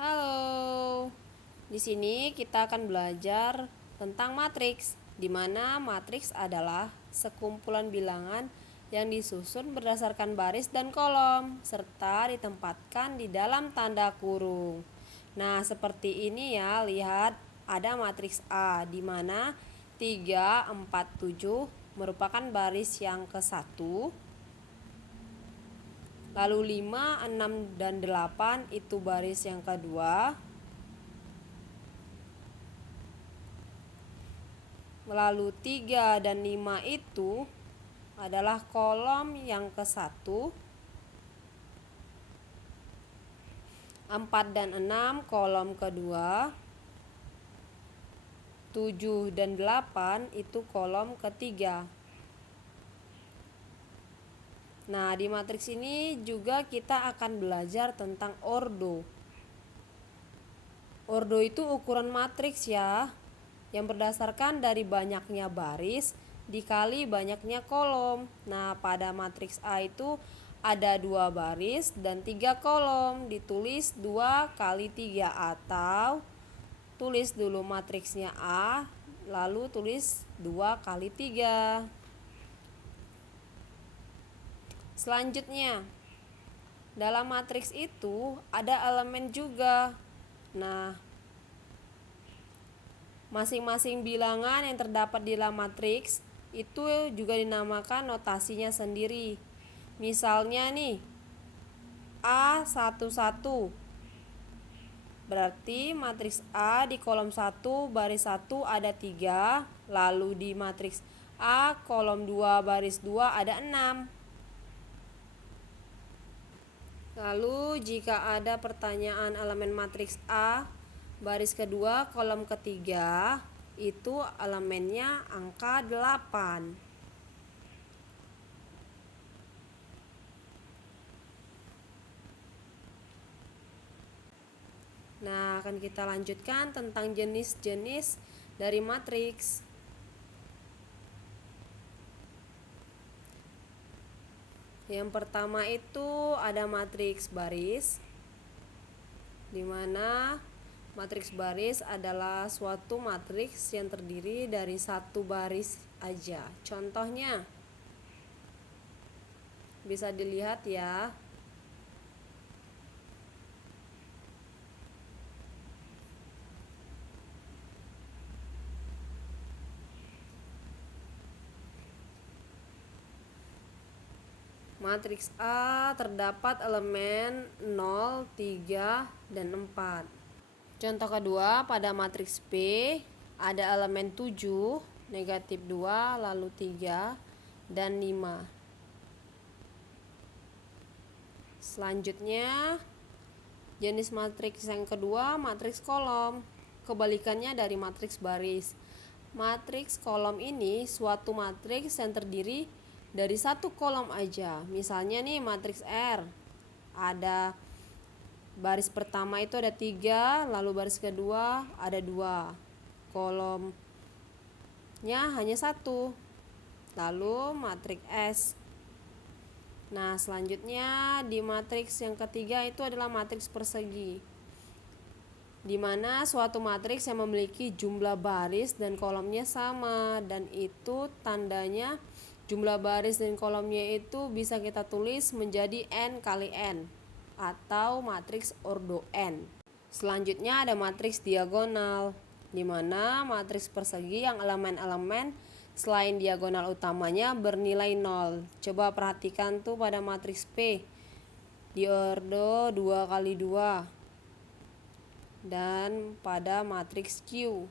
Halo. Di sini kita akan belajar tentang matriks, di mana matriks adalah sekumpulan bilangan yang disusun berdasarkan baris dan kolom serta ditempatkan di dalam tanda kurung. Nah, seperti ini ya, lihat ada matriks A di mana 3, 4, 7 merupakan baris yang ke-1. Lalu 5, 6, dan 8 itu baris yang kedua. Lalu 3 dan 5 itu adalah kolom yang ke-1. 4 dan 6 kolom kedua. 7 dan 8 itu kolom ketiga. Nah, di matriks ini juga kita akan belajar tentang ordo. Ordo itu ukuran matriks ya, yang berdasarkan dari banyaknya baris dikali banyaknya kolom. Nah, pada matriks A itu ada 2 baris dan 3 kolom. Ditulis 2 kali 3 atau tulis dulu matriksnya A, lalu tulis 2 kali 3. Selanjutnya, dalam matriks itu ada elemen juga. Nah, masing-masing bilangan yang terdapat di dalam matriks itu juga dinamakan notasinya sendiri. Misalnya nih, A11. Berarti matriks A di kolom 1 baris 1 ada 3, lalu di matriks A kolom 2 baris 2 ada 6. Lalu jika ada pertanyaan elemen matriks A baris kedua kolom ketiga, itu elemennya angka 8. Nah, akan kita lanjutkan tentang jenis-jenis dari matriks. Yang pertama itu ada matriks baris, di mana matriks baris adalah suatu matriks yang terdiri dari satu baris aja. Contohnya bisa dilihat ya. Matriks A terdapat elemen 0, 3, dan 4. Contoh kedua, pada matriks B ada elemen 7, negatif 2, lalu 3, dan 5. Selanjutnya, jenis matriks yang kedua, matriks kolom. Kebalikannya dari matriks baris. Matriks kolom ini suatu matriks yang terdiri dari satu kolom aja. Misalnya nih matriks R, ada baris pertama itu ada 3, lalu baris kedua ada 2, kolomnya hanya 1. Lalu matriks S. Nah, selanjutnya di matriks yang ketiga itu adalah matriks persegi, di mana suatu matriks yang memiliki jumlah baris dan kolomnya sama, dan itu tandanya jumlah baris dan kolomnya itu bisa kita tulis menjadi n kali n atau matriks ordo n. Selanjutnya ada matriks diagonal, di mana matriks persegi yang elemen-elemen selain diagonal utamanya bernilai 0. Coba perhatikan tuh pada matriks P di ordo 2 kali 2, dan pada matriks Q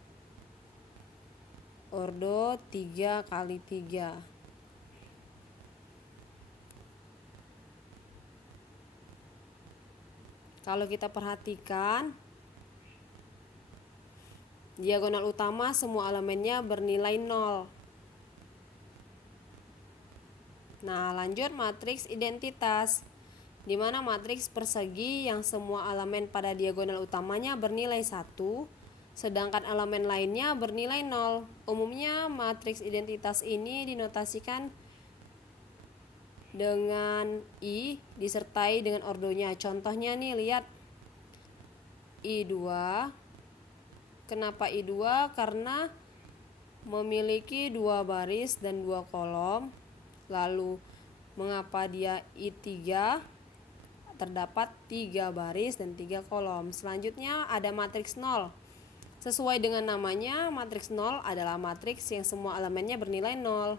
ordo 3 kali 3. Kalau kita perhatikan, diagonal utama semua elemennya bernilai 0. Nah, lanjut matriks identitas, di mana matriks persegi yang semua elemen pada diagonal utamanya bernilai 1, sedangkan elemen lainnya bernilai 0. Umumnya matriks identitas ini dinotasikan dengan I disertai dengan ordonya. Contohnya nih, lihat I2. Kenapa I2? Karena memiliki 2 baris dan 2 kolom. Lalu mengapa dia I3? Terdapat 3 baris dan 3 kolom. Selanjutnya ada matriks 0. Sesuai dengan namanya, matriks 0 adalah matriks yang semua elemennya bernilai 0.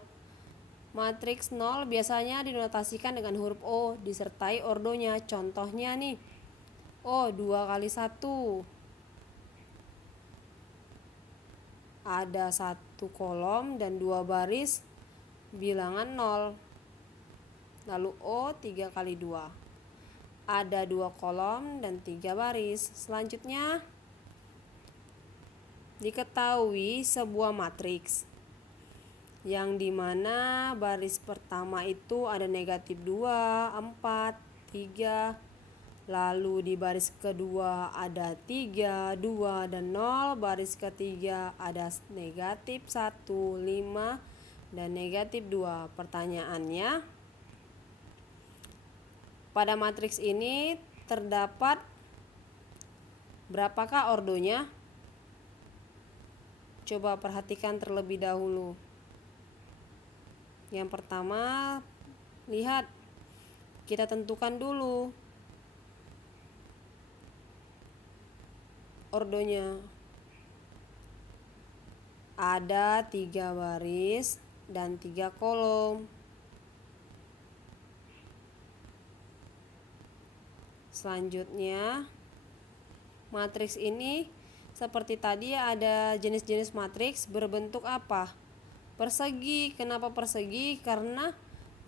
Matriks 0 biasanya dinotasikan dengan huruf O disertai ordonya. Contohnya nih, O 2 kali 1. Ada 1 kolom dan 2 baris bilangan 0. Lalu O 3 kali 2. Ada 2 kolom dan 3 baris. Selanjutnya, diketahui sebuah matriks yang dimana baris pertama itu ada negatif 2, 4, 3. Lalu di baris kedua ada 3, 2, dan 0. Baris ketiga ada negatif 1, 5, dan negatif 2. Pertanyaannya, pada matriks ini terdapat berapakah ordonya? Coba perhatikan terlebih dahulu. Yang pertama, lihat, kita tentukan dulu ordonya. Ada 3 baris dan 3 kolom. Selanjutnya, matriks ini seperti tadi ada jenis-jenis matriks berbentuk apa? Persegi. Kenapa persegi? Karena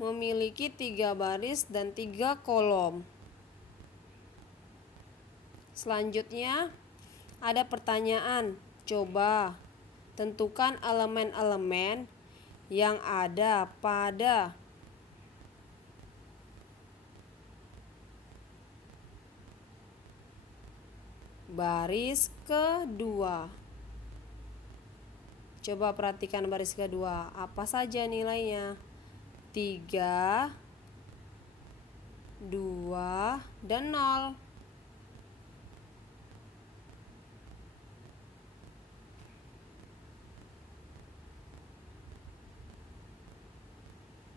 memiliki 3 baris dan 3 kolom. Selanjutnya, ada pertanyaan. Coba tentukan elemen-elemen yang ada pada baris kedua. Coba perhatikan baris kedua. Apa saja nilainya? 3, 2, dan 0.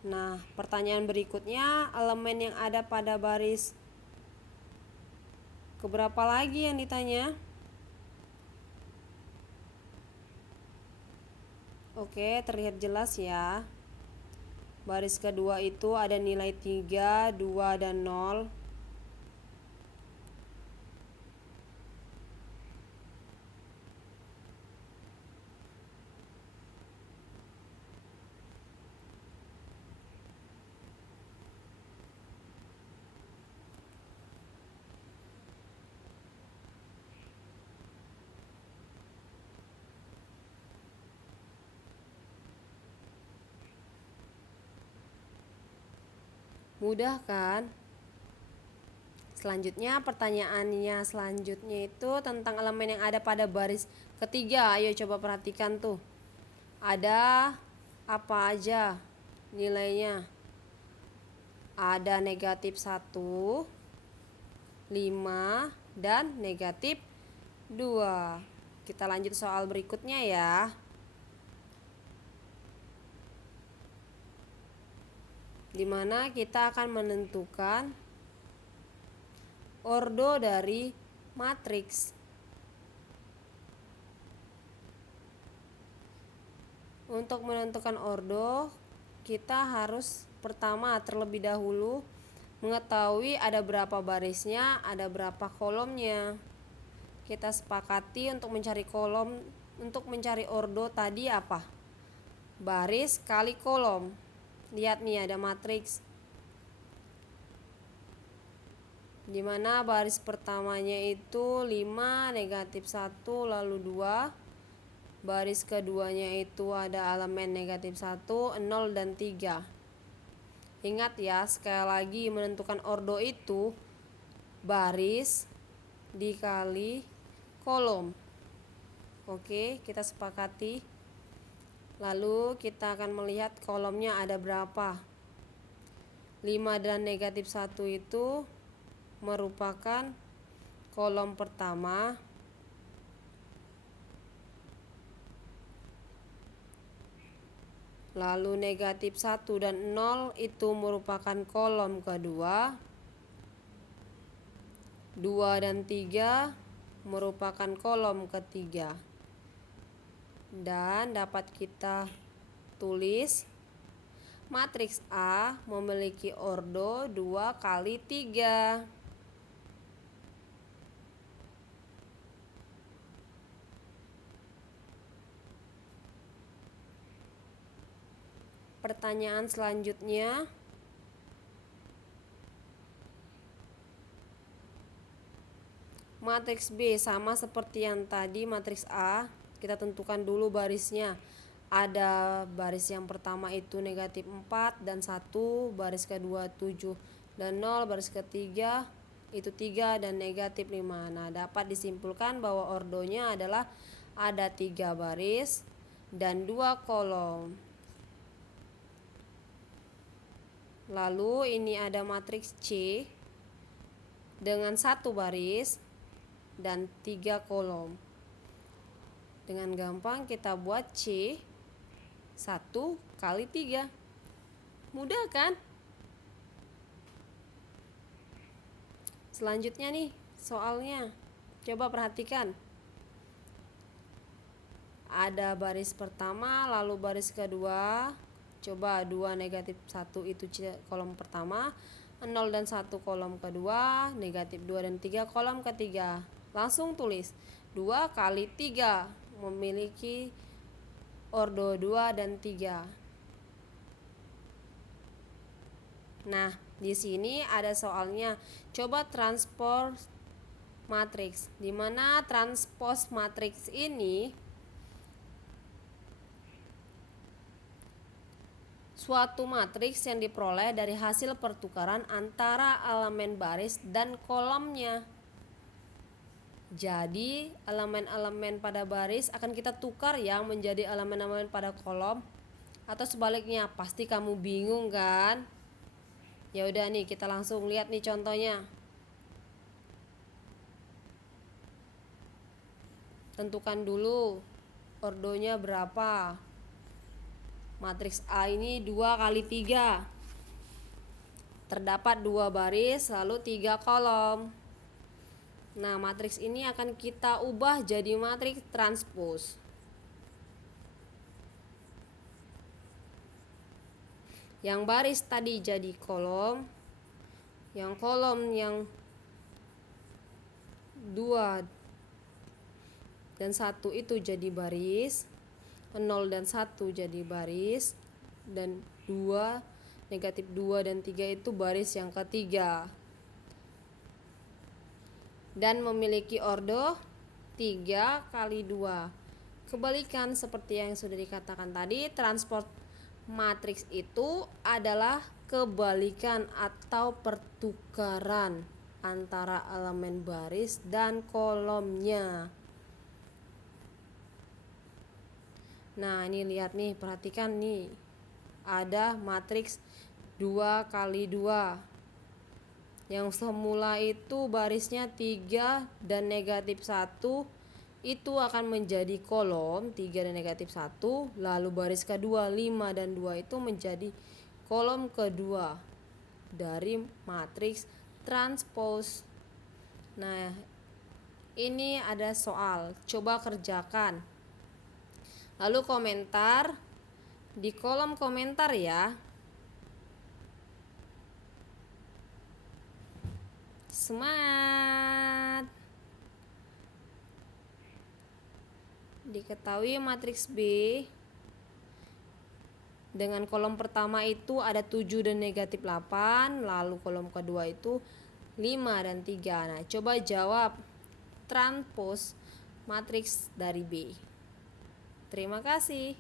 Nah, pertanyaan berikutnya, elemen yang ada pada baris keberapa lagi yang ditanya? Oke, terlihat jelas ya. Baris kedua itu ada nilai 3, 2, dan 0. Mudah kan? Selanjutnya, pertanyaannya selanjutnya itu tentang elemen yang ada pada baris ketiga. Ayo coba perhatikan tuh. Ada apa aja nilainya? Ada negatif 1, 5, dan negatif 2. Kita lanjut soal berikutnya ya. Dimana kita akan menentukan ordo dari matriks. Untuk menentukan ordo, kita harus pertama terlebih dahulu mengetahui ada berapa barisnya, ada berapa kolomnya. Kita sepakati untuk mencari kolom, untuk mencari ordo tadi apa? Baris kali kolom. Lihat nih, ada matriks dimana baris pertamanya itu 5, negatif 1, lalu 2. Baris keduanya itu ada elemen negatif 1, 0, dan 3. Ingat ya, sekali lagi menentukan ordo itu baris dikali kolom. Oke, kita sepakati. Lalu kita akan melihat kolomnya ada berapa. 5 dan negatif 1 itu merupakan kolom pertama, lalu negatif 1 dan 0 itu merupakan kolom kedua, 2 dan 3 merupakan kolom ketiga. Dan dapat kita tulis matriks A memiliki ordo 2 kali 3. Pertanyaan selanjutnya, matriks B sama seperti yang tadi matriks A. Kita tentukan dulu barisnya. Ada baris yang pertama itu negatif 4 dan 1, baris kedua 7 dan 0, baris ketiga itu 3 dan negatif 5. Nah, dapat disimpulkan bahwa ordonya adalah ada 3 baris dan 2 kolom. Lalu ini ada matriks C dengan 1 baris dan 3 kolom. Dengan gampang kita buat C 1 kali 3. Mudah kan? Selanjutnya nih soalnya. Coba perhatikan. Ada baris pertama, lalu baris kedua. Coba 2 negatif 1 itu kolom pertama, 0 dan 1 kolom kedua, negatif 2 dan 3 kolom ketiga. Langsung tulis 2 kali 3 memiliki ordo 2 dan 3. Nah, di sini ada soalnya. Coba transpose matriks. Di mana transpose matriks ini suatu matriks yang diperoleh dari hasil pertukaran antara elemen baris dan kolomnya. Jadi, elemen-elemen pada baris akan kita tukar ya menjadi elemen-elemen pada kolom, atau sebaliknya. Pasti kamu bingung kan? Ya udah nih, kita langsung lihat nih contohnya. Tentukan dulu ordonya berapa. Matriks A ini 2 kali 3. Terdapat 2 baris lalu 3 kolom. Nah, matriks ini akan kita ubah jadi matriks transpose. Yang baris tadi jadi kolom, yang kolom yang 2 dan 1 itu jadi baris, 0 dan 1 jadi baris, dan 2, negatif 2 dan 3 itu baris yang ketiga. Dan memiliki ordo 3 kali 2. Kebalikan seperti yang sudah dikatakan tadi, transport matriks itu adalah kebalikan atau pertukaran antara elemen baris dan kolomnya. Nah, ini lihat nih, perhatikan nih. Ada matriks 2 kali 2. Yang semula itu barisnya 3 dan negatif 1 itu akan menjadi kolom 3 dan negatif 1. Lalu baris kedua 5 dan 2 itu menjadi kolom kedua dari matriks transpose. Nah, ini ada soal. Coba kerjakan. Lalu komentar di kolom komentar ya. Semangat! Diketahui matriks B dengan kolom pertama itu ada 7 dan negatif 8, lalu kolom kedua itu 5 dan 3. Nah, coba jawab transpose matriks dari B. Terima kasih.